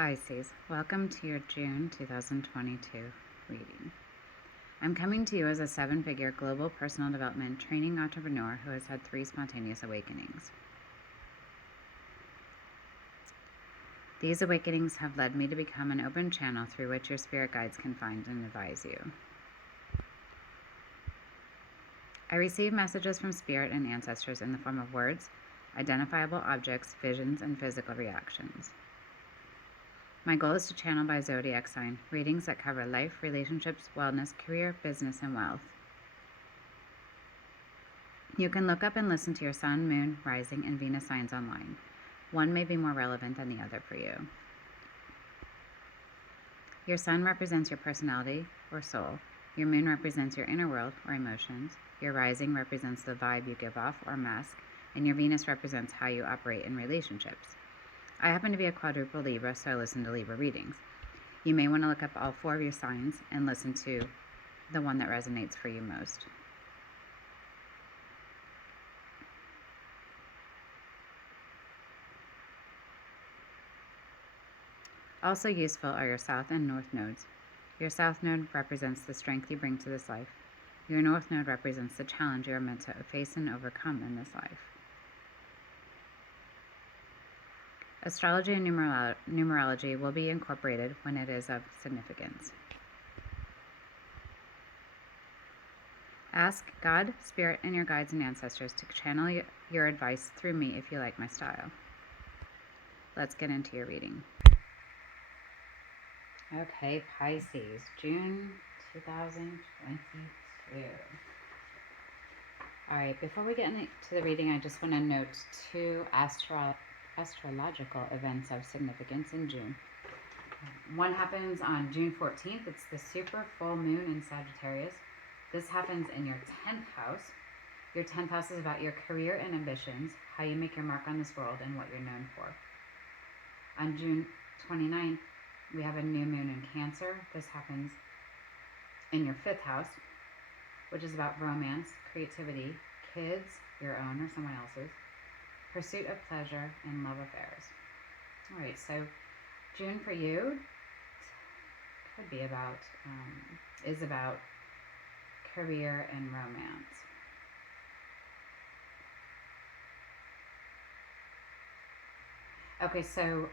Pisces, welcome to your June 2022 reading. I'm coming to you as a 7-figure global personal development training entrepreneur who has had 3 spontaneous awakenings. These awakenings have led me to become an open channel through which your spirit guides can find and advise you. I receive messages from spirit and ancestors in the form of words, identifiable objects, visions, and physical reactions. My goal is to channel by zodiac sign, readings that cover life, relationships, wellness, career, business, and wealth. You can look up and listen to your sun, moon, rising, and Venus signs online. One may be more relevant than the other for you. Your sun represents your personality or soul. Your moon represents your inner world or emotions. Your rising represents the vibe you give off or mask. And your Venus represents how you operate in relationships. I happen to be a quadruple Libra, so I listen to Libra readings. You may want to look up all 4 of your signs and listen to the one that resonates for you most. Also useful are your South and North nodes. Your South node represents the strength you bring to this life. Your North node represents the challenge you are meant to face and overcome in this life. Astrology and numerology will be incorporated when it is of significance. Ask God, Spirit, and your guides and ancestors to channel your advice through me if you like my style. Let's get into your reading. Okay, Pisces, June 2022. All right, before we get into the reading, I just want to note 2 astrological events of significance in June. One happens on June 14th. It's the super full moon in Sagittarius. This happens in your 10th house. Your 10th house is about your career and ambitions, how you make your mark on this world, and what you're known for. On June 29th, we have a new moon in Cancer. This happens in your 5th house, which is about romance, creativity, kids, your own or someone else's, pursuit of pleasure, and love affairs. All right, so June for you could be about, is about career and romance. Okay, so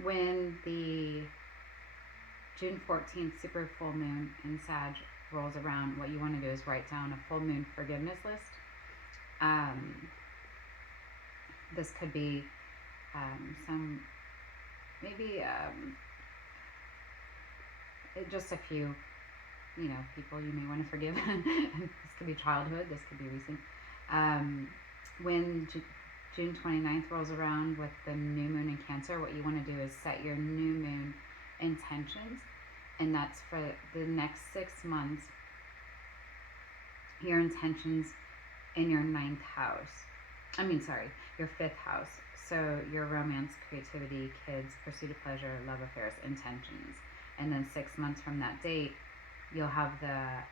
when the June 14th super full moon in Sag rolls around, what you want to do is write down a full moon forgiveness list. This could be just a few, people you may want to forgive. This could be childhood, this could be recent. When June 29th rolls around with the new moon in Cancer, what you want to do is set your new moon intentions, and that's for the next 6 months, your intentions in your 9th house. Your 5th house. So your romance, creativity, kids, pursuit of pleasure, love affairs, intentions. And then 6 months from that date, you'll have the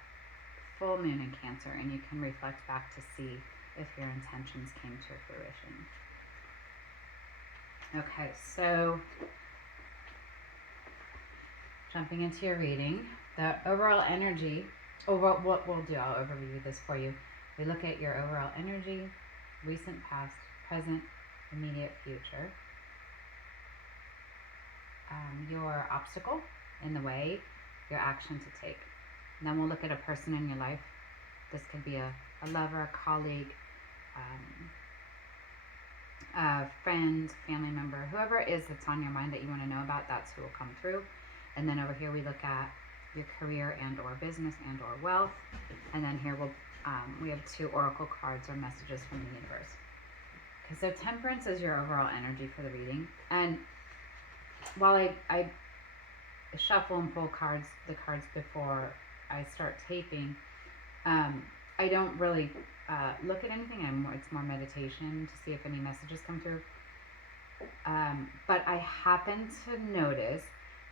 full moon in Cancer, and you can reflect back to see if your intentions came to fruition. Okay, so jumping into your reading, the overall energy, what we'll do, I'll overview this for you. We look at your overall energy, recent past, present, immediate future, your obstacle in the way, your action to take. And then we'll look at a person in your life. This could be a lover, a colleague, a friend, family member, whoever it is that's on your mind that you want to know about, that's who will come through. And then over here we look at your career and or business and or wealth. And then here we have 2 oracle cards or messages from the universe. Okay, so Temperance is your overall energy for the reading. And while I shuffle and pull the cards before I start taping, I don't really look at anything. It's more meditation to see if any messages come through. But I happen to notice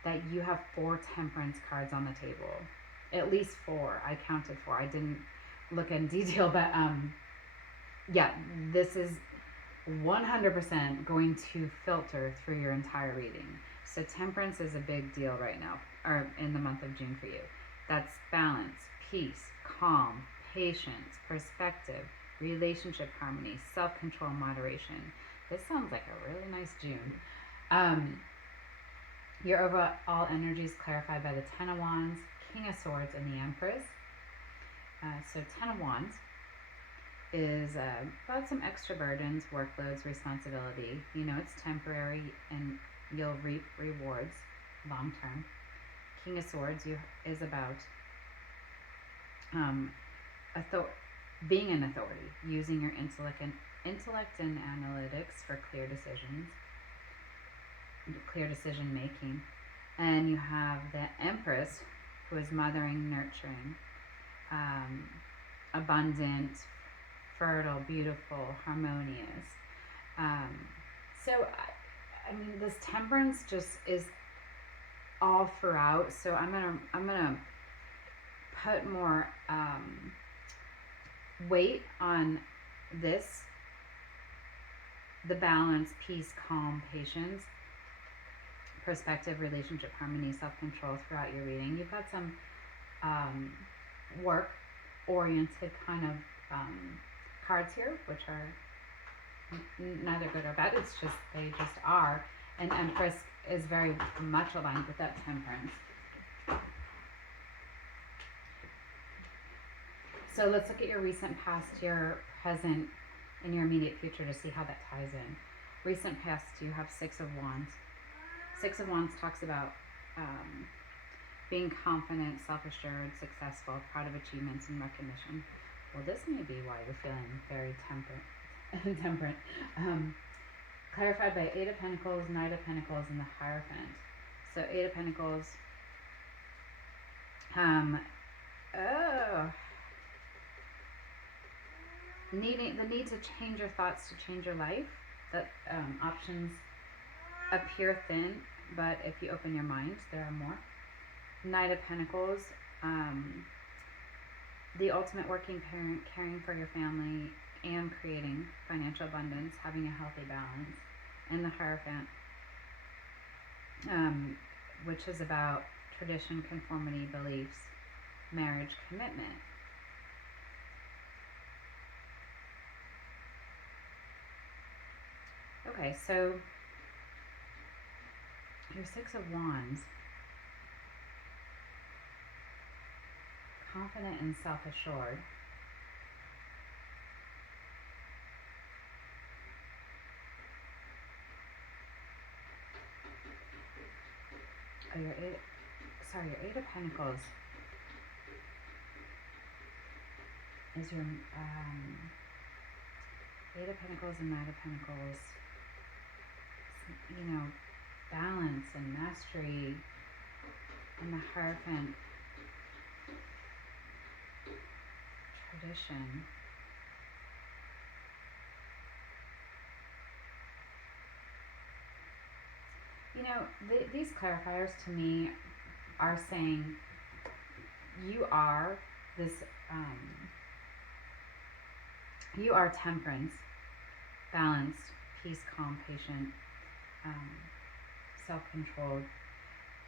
that you have 4 Temperance cards on the table. At least 4. I counted 4. I didn't look in detail, but yeah, this is 100% going to filter through your entire reading. So temperance is a big deal right now, or in the month of June for you. That's balance, peace, calm, patience, perspective, relationship harmony, self-control, moderation. This sounds like a really nice June. Your overall energy is clarified by the Ten of Wands, King of Swords, and the Empress. So Ten of Wands is about some extra burdens, workloads, responsibility. You know, it's temporary and you'll reap rewards long term. King of Swords is about being an authority, using your intellect and analytics for clear decision making. And you have the Empress, who is mothering, nurturing, abundant, fertile, beautiful, harmonious. So I mean, this temperance just is all throughout. So I'm gonna put more weight on this: the balance, peace, calm, patience, perspective, relationship harmony, self-control throughout your reading. You've got some work-oriented kind of cards here, which are neither good or bad. It's just, they just are. And Empress is very much aligned with that temperance. So let's look at your recent, past, your present, and your immediate future to see how that ties in. Recent past, you have Six of Wands. Six of Wands talks about being confident, self-assured, successful, proud of achievements and recognition. Well, this may be why you're feeling very temperate. Clarified by Eight of Pentacles, Knight of Pentacles, and the Hierophant. So Eight of Pentacles. The need to change your thoughts to change your life. That options appear thin, but if you open your mind, there are more. Knight of Pentacles. The ultimate working parent, caring for your family and creating financial abundance, having a healthy balance. And the Hierophant, which is about tradition, conformity, beliefs, marriage, commitment. Okay, so your Six of Wands, confident and self-assured. Oh, your Eight of Pentacles is your Eight of Pentacles and Knight of Pentacles. You know, balance and mastery. And the Hierophant, tradition. You know, these clarifiers to me are saying you are this, you are temperance, balanced, peace, calm, patient, self-controlled.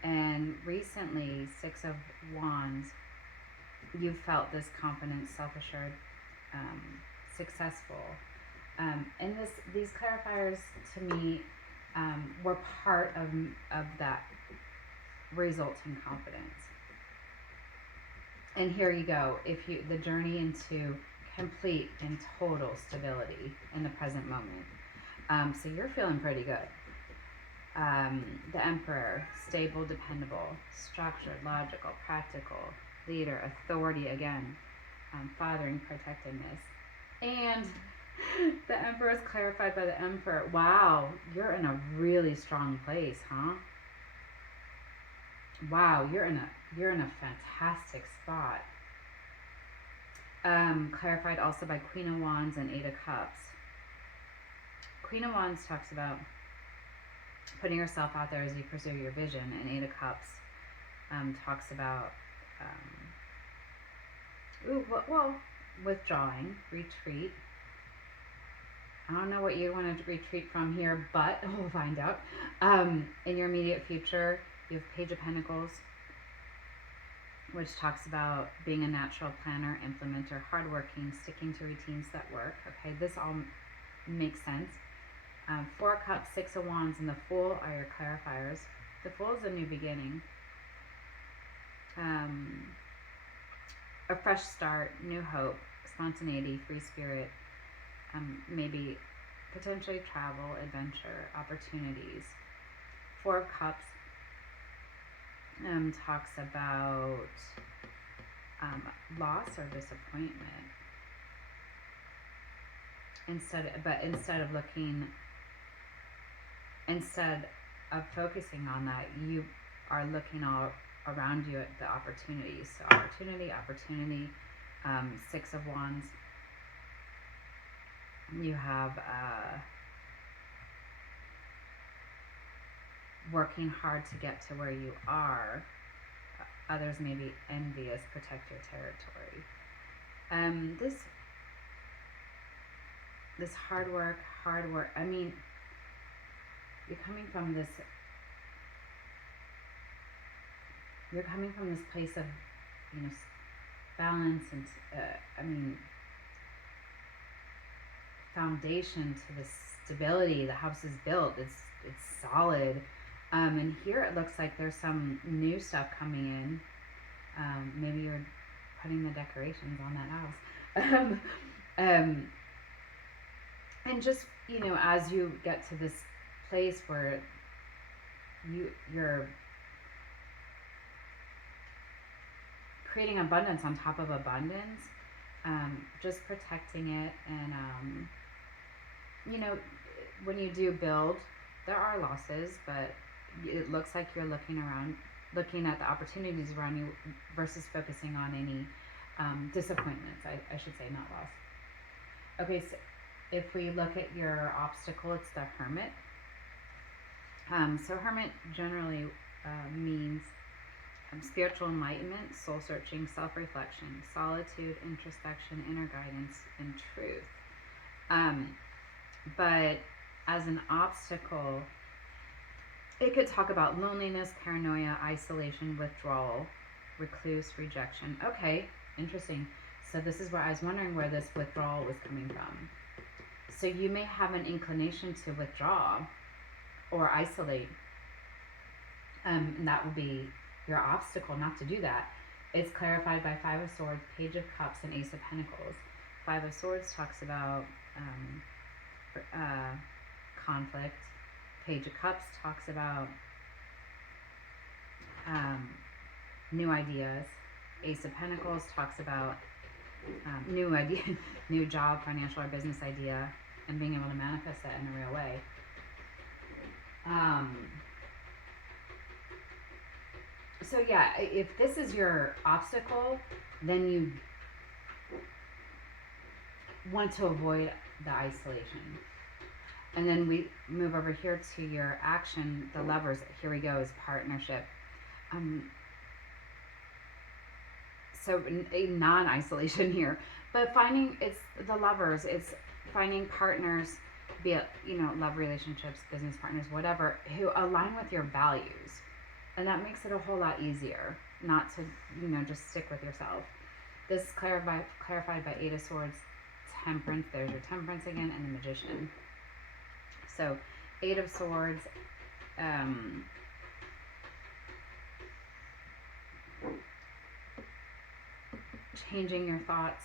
And recently, Six of Wands, you felt this confident, self-assured, successful. And these clarifiers to me were part of that resulting confidence. And here you go. The journey into complete and total stability in the present moment. So you're feeling pretty good. The Emperor, stable, dependable, structured, logical, practical, leader, authority again, fathering, protectiveness. And the Emperor is clarified by the Emperor. Wow, you're in a really strong place, huh? Wow, you're in a fantastic spot. Clarified also by Queen of Wands and Eight of Cups. Queen of Wands talks about putting yourself out there as you pursue your vision, and Eight of Cups talks about withdrawing, retreat, I don't know what you want to retreat from here, but we'll find out. In your immediate future, you have Page of Pentacles, which talks about being a natural planner, implementer, hardworking, sticking to routines that work. Okay, this all makes sense. Four of Cups, Six of Wands, and the Fool are your clarifiers. The Fool is a new beginning. A fresh start, new hope, spontaneity, free spirit, maybe potentially travel, adventure, opportunities. Four of Cups talks about loss or disappointment. Instead of focusing on that, you are looking all around you at the opportunities. So opportunity. Six of Wands. You have working hard to get to where you are. Others may be envious. Protect your territory. This hard work. I mean, you're coming from this place of, balance and, foundation to the stability. The house is built. It's solid. And here it looks like there's some new stuff coming in. Maybe you're putting the decorations on that house. And just, as you get to this place where you're creating abundance on top of abundance, just protecting it. And when you do build, there are losses, but it looks like you're looking at the opportunities around you versus focusing on any disappointments. I should say, not loss. Okay, so if we look at your obstacle, it's the Hermit. So Hermit generally means spiritual enlightenment, soul searching, self-reflection, solitude, introspection, inner guidance, and truth. But as an obstacle, it could talk about loneliness, paranoia, isolation, withdrawal, recluse, rejection. Okay, interesting. So this is where I was wondering where this withdrawal was coming from. So you may have an inclination to withdraw or isolate. And that would be your obstacle not to do that. It's clarified by Five of Swords, Page of Cups, and Ace of Pentacles. Five of Swords talks about conflict. Page of Cups talks about new ideas. Ace of Pentacles talks about new idea, new job, financial or business idea, and being able to manifest that in a real way. So yeah, if this is your obstacle, then you want to avoid the isolation. And then we move over here to your action, the Lovers. Here we go, is partnership. So a non-isolation here, but it's the Lovers. It's finding partners, be it, love relationships, business partners, whatever, who align with your values. And that makes it a whole lot easier not to, just stick with yourself. This is clarified by Eight of Swords, Temperance. There's your Temperance again, and the Magician. So, Eight of Swords, changing your thoughts,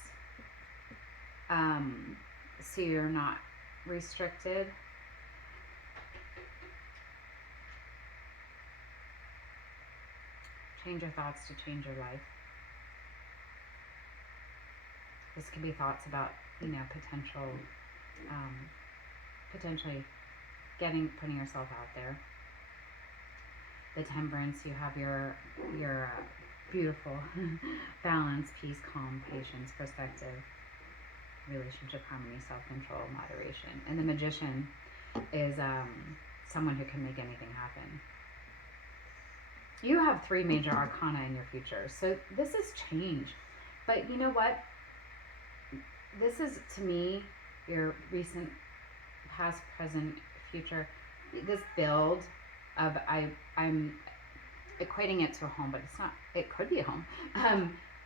so you're not restricted. Change your thoughts to change your life. This could be thoughts about, potentially putting yourself out there. The Temperance, you have your beautiful balance, peace, calm, patience, perspective, relationship, harmony, self-control, moderation. And the Magician is someone who can make anything happen. You have 3 major arcana in your future, so this is change. But you know what? This is, to me, your recent past, present, future. This build of I'm equating it to a home, but it's not. It could be a home.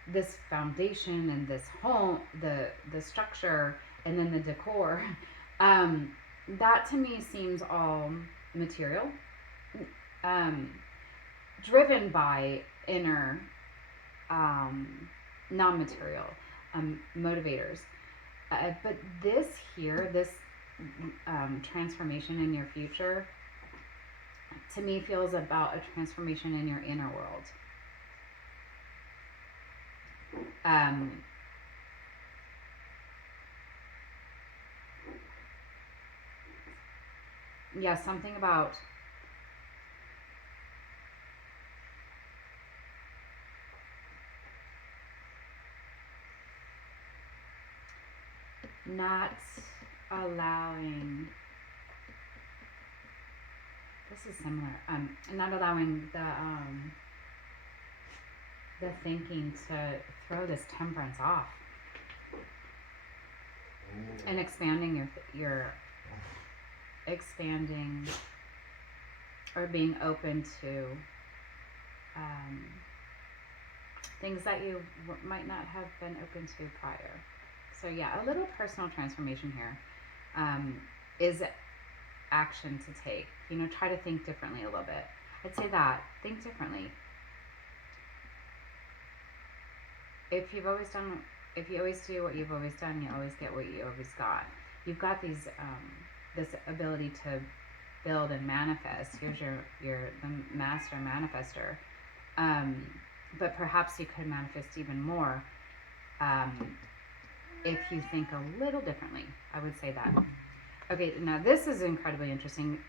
This foundation and this home, the structure, and then the decor. That to me seems all material, driven by inner, non-material motivators. But this here, this transformation in your future, to me feels about a transformation in your inner world. Yeah, something about not allowing, this is similar, not allowing the thinking to throw this temperance off, and expanding your expanding or being open to things that you might not have been open to prior. So yeah, a little personal transformation here is action to take. Try to think differently a little bit. I'd say that. Think differently. If you always do what you've always done, you always get what you always got. You've got these this ability to build and manifest. Here's your the master manifester. But perhaps you could manifest even more if you think a little differently. I would say that. Okay, now this is incredibly interesting.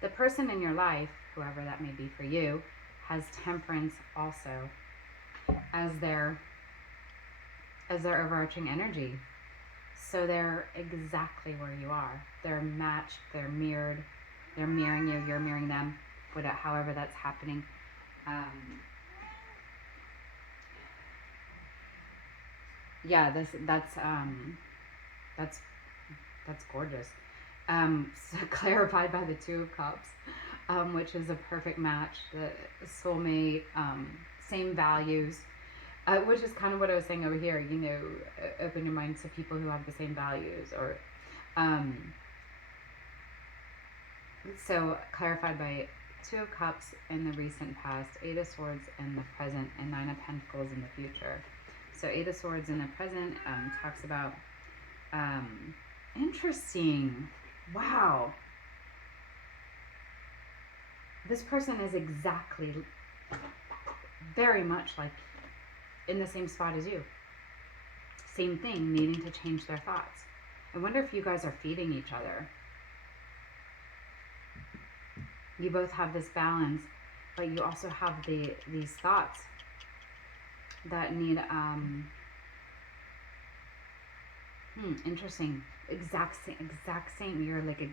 The person in your life, whoever that may be for you, has temperance also as their overarching energy. So they're exactly where you are. They're matched, they're mirrored, they're mirroring you, you're mirroring them, however that's happening. Yeah, that's gorgeous. So clarified by the Two of Cups, which is a perfect match. The soulmate, same values, which is kind of what I was saying over here. Open your mind to people who have the same values, or so clarified by Two of Cups in the recent past, Eight of Swords in the present, and Nine of Pentacles in the future. So Eight of Swords in the present talks about interesting. Wow. This person is exactly, very much like in the same spot as you. Same thing, needing to change their thoughts. I wonder if you guys are feeding each other. You both have this balance, but you also have these thoughts that need interesting. Exact same. You're like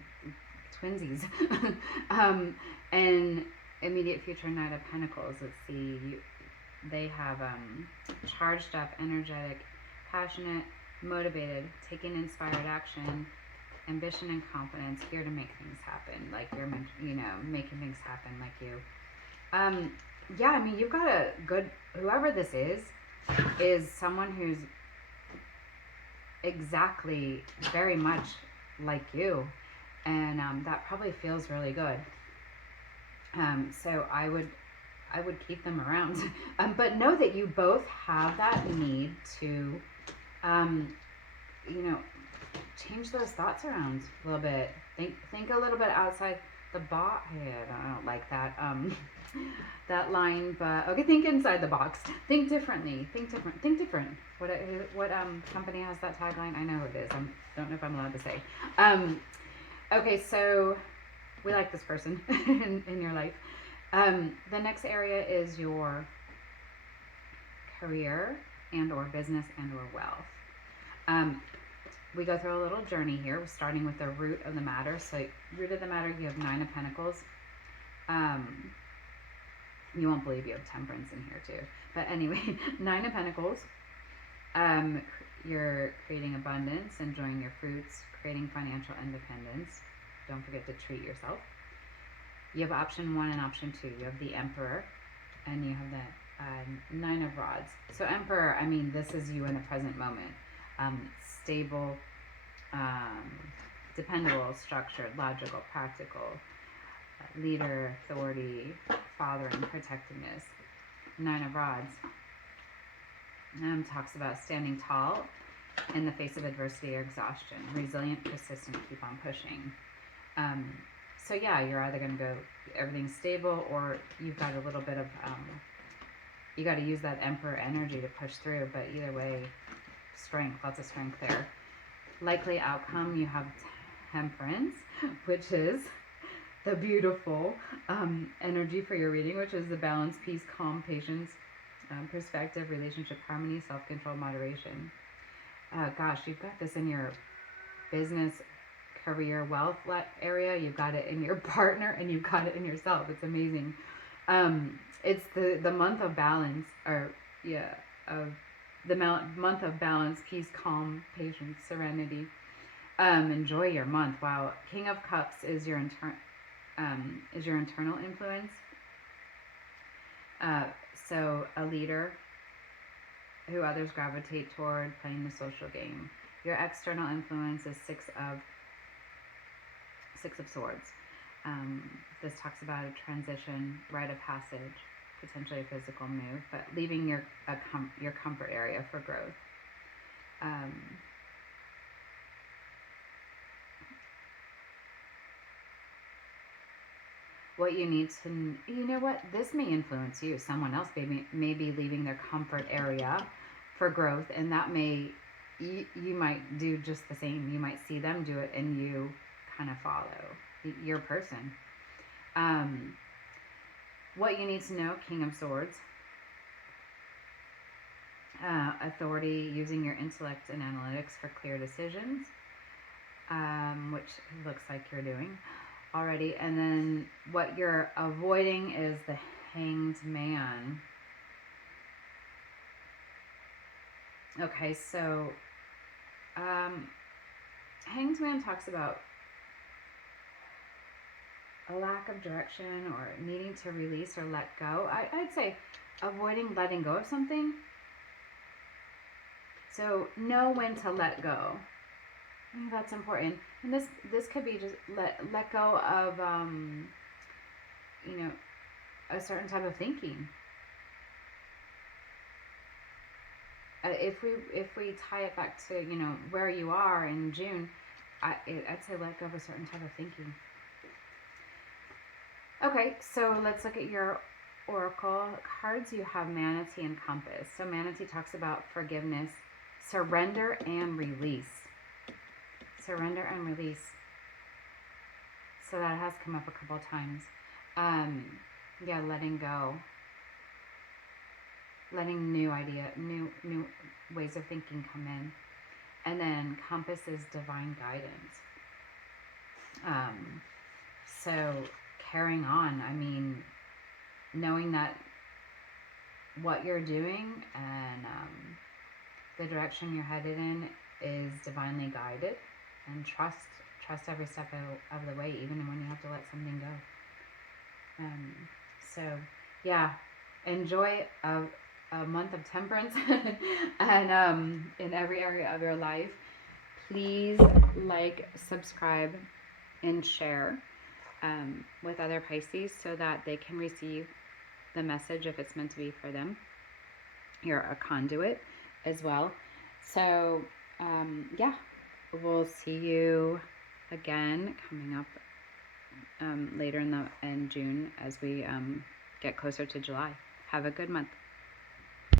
twinsies. And immediate future, Knight of Pentacles. Let's see. They have charged up, energetic, passionate, motivated, taking inspired action, ambition and confidence, here to make things happen. Like you're making things happen like you. Yeah, I mean, you've got a good, whoever this is someone who's exactly very much like you, and that probably feels really good. So I would keep them around, but know that you both have that need to change those thoughts around a little bit. Think a little bit outside the box. Yeah, I don't like that that line, but okay, think inside the box. Think differently. Think different. What company has that tagline? I know who it is. I don't know if I'm allowed to say. Okay, so we like this person in your life. The next area is your career and or business and or wealth. We go through a little journey here. We're starting with the root of the matter. So root of the matter, you have Nine of Pentacles. You won't believe you have Temperance in here too. But anyway, Nine of Pentacles. You're creating abundance, enjoying your fruits, creating financial independence. don't forget to treat yourself. You have option 1 and option 2. You have the Emperor, and you have the 9 of Rods. So Emperor, I mean, this is you in the present moment. Stable, dependable, structured, logical, practical, leader, authority, fathering, protectiveness. 9 of Rods talks about standing tall in the face of adversity or exhaustion, resilient, persistent, keep on pushing. So yeah, you're either going to go everything's stable, or you've got a little bit of you got to use that Emperor energy to push through. But either way, strength, lots of strength there. Likely outcome, you have Temperance, which is the beautiful energy for your reading, which is the balance, peace, calm, patience, perspective, relationship, harmony, self-control, moderation. Gosh, you've got this in your business, career, wealth area. You've got it in your partner, and you've got it in yourself. It's amazing. It's the month of balance, the month of balance, peace, calm, patience, serenity. Enjoy your month. Wow. King of Cups is your internal influence. So a leader who others gravitate toward, playing the social game. Your external influence is Six of Swords. This talks about a transition, rite of passage, potentially a physical move, but leaving your comfort area for growth. What you need to, you know what, this may influence you. Someone else may be leaving their comfort area for growth, and that you might do just the same. You might see them do it, and you kind of follow your person. What you need to know, King of Swords. Authority, using your intellect and analytics for clear decisions, which looks like you're doing already. And then what you're avoiding is the Hanged Man. Okay, so Hanged Man talks about a lack of direction or needing to release or let go. I'd say avoiding letting go of something. So know when to let go. I think that's important. And this could be just let go of a certain type of thinking. If we tie it back to where you are in June, I'd say let go of a certain type of thinking. Okay, so let's look at your oracle cards. You have Manatee and Compass. So Manatee talks about forgiveness, surrender, and release. Surrender and release. So that has come up a couple of times. Letting go. Letting new ways of thinking come in. And then Compass is divine guidance. So carrying on, I mean, knowing that what you're doing and the direction you're headed in is divinely guided, and trust every step of the way, even when you have to let something go. So yeah, enjoy a month of temperance and in every area of your life. Please like, subscribe, and share with other Pisces so that they can receive the message if it's meant to be for them. You're a conduit as well. So we'll see you again coming up later in June as we get closer to July. Have a good month.